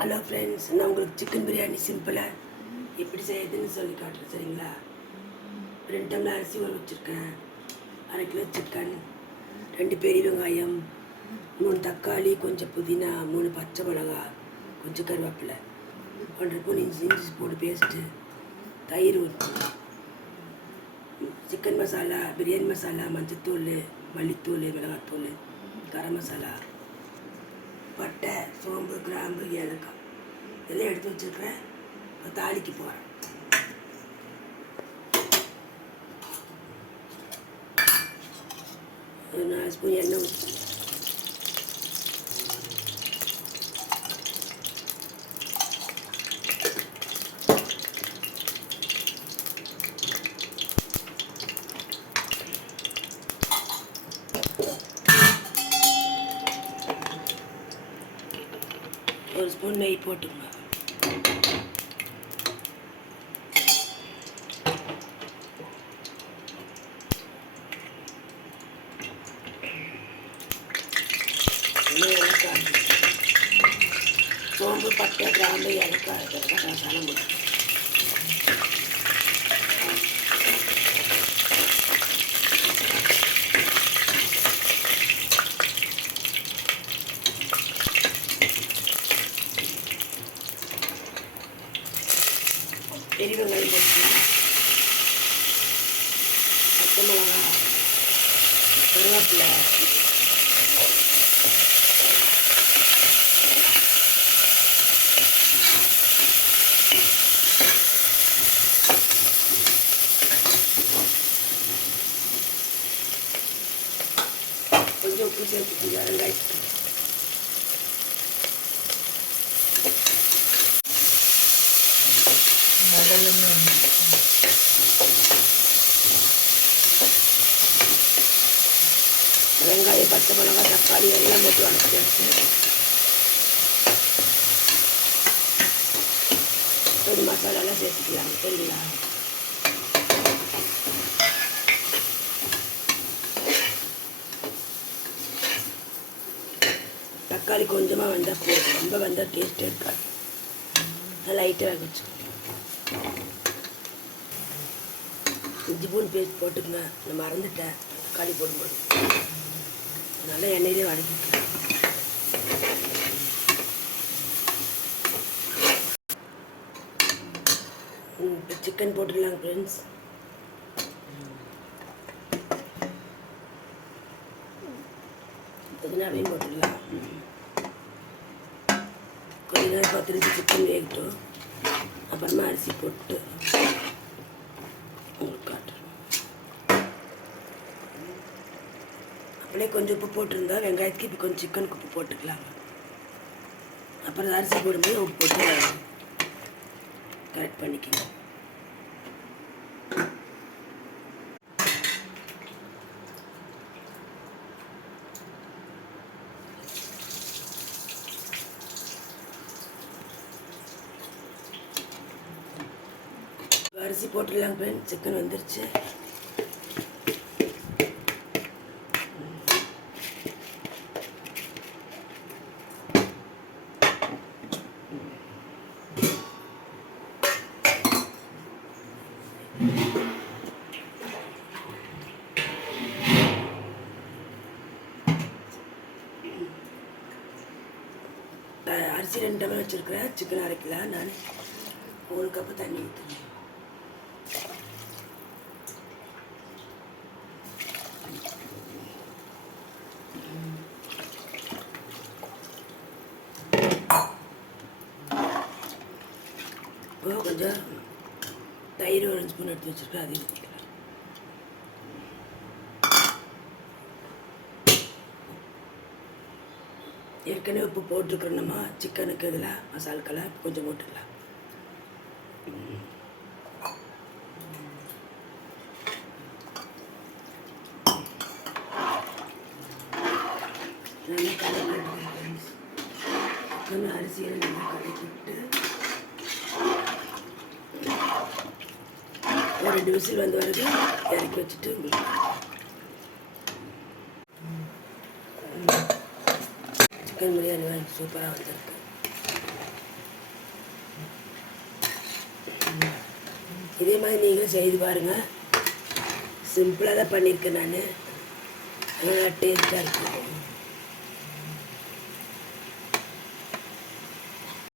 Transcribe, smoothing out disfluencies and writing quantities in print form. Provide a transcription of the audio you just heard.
Hello friends, நான் உங்களுக்கு chicken biryani சிம்பிளாக எப்படி செய்யுதுன்னு சொல்லி காட்டுறேன். சரிங்களா? 2 டம்ளர் அரிசி ஊற வச்சுருக்கேன், 1/2 கிலோ சிக்கன், 2 பெரிய வெங்காயம், 3 தக்காளி, கொஞ்சம் புதினா, 3 பச்சை மிளகா, கொஞ்சம் கருவேப்பிலை, 1/2 ஸ்பூன் இஞ்சி போட்டு பேஸ்ட்டு, தயிர் ஊற்றணும், சிக்கன் மசாலா, பிரியாணி மசாலா, மஞ்சத்தூள், மல்லித்தூள், மிளகாத்தூள், கரம் மசாலா, பட்டை, சோம்பு, கிராம்பு, ஏலக்காய் இதெல்லாம் எடுத்து வச்சுருக்கிறேன். தாளிக்கு போகிறேன். ஒரு 4 ஸ்பூன் எண்ணெய் ஊற்றி ஒரு ஸ்பூன் நெய் போட்டுக்கோங்க. சோம்பு, பட்டை, கிராம்பு, ஏலக்காய் மசாலா போட்டு பெரிய வெங்காயம் போட்டுக்கலாம், பச்சை மிளகா, கருவேப்பிலை, கொஞ்சம் உப்பு சேர்த்துக்கோங்க. வெங்காயத்துக்கு வெங்காயம், பச்சை மிளகா, தக்காளி எல்லாம் போட்டு வதக்கியாச்சு. ஒரு மசாலாலாம் சேர்த்துக்கலாம். சரிங்களா? தக்காளி கொஞ்சமாக வந்தால் போதும், ரொம்ப வந்தால் டேஸ்ட்டே இருக்காது. லைட்டாக வச்சுக்கோங்க. இஞ்சி பூண்டு பேஸ்ட் போட்டுக்கங்க. நான் மறந்துட்டேன் தக்காளி போடும்போது, நல்லா எண்ணெயிலே வதக்கிக்கலாம். இப்போ சிக்கன் போட்டுடலாங்க ஃப்ரெண்ட்ஸ். புதினாவையும் போட்டுடலாம். கொஞ்ச நேரம் 10 நிமிஷம் சிக்கன் வேகட்டும். அப்புறமா அரிசி போட்டு உங்களுக்கு காட்டுறேன். அப்படியே கொஞ்சம் உப்பு போட்டிருந்தா வெங்காயத்துக்கு இப்போ கொஞ்சம் சிக்கனுக்கு உப்பு போட்டுக்கலாம். அப்புறம் அரிசி போடும்போது உப்பு போட்டு கரெக்ட் பண்ணிக்கணும். அரிசி போட்டுடலாம் ஃப்ரெண்ட்ஸ். சிக்கன் வந்துருச்சு. அரிசி 2 டம்ளர் வச்சுருக்கிறேன். சிக்கன் அரைக்கலாம். நான் 1 கப்பு தண்ணி ஊற்றுறேன். கொஞ்சம் தயிர் 1 ஸ்பூன் எடுத்து வச்சுருக்கேன், அதையும் ஊற்றிக்கலாம். ஏற்கனவே உப்பு போட்டிருக்கிறோம் நம்ம சிக்கனுக்கு. இதில் மசாலுக்கெல்லாம் கொஞ்சம் போட்டுக்கலாம். நல்லா கலக்கி சிக்கன் அரிசியை நல்லா கலக்கிவிட்டு ஒரு 2 விசில் வந்து வருது, இறக்கி வச்சுட்டு சிக்கன் பிரியாணி சூப்பராக வந்திருக்கு. இதே மாதிரி நீங்களும் செய்து பாருங்கள். சிம்பிளாக தான் பண்ணியிருக்கேன் நான். நல்லா டேஸ்ட்டாக இருக்கும்.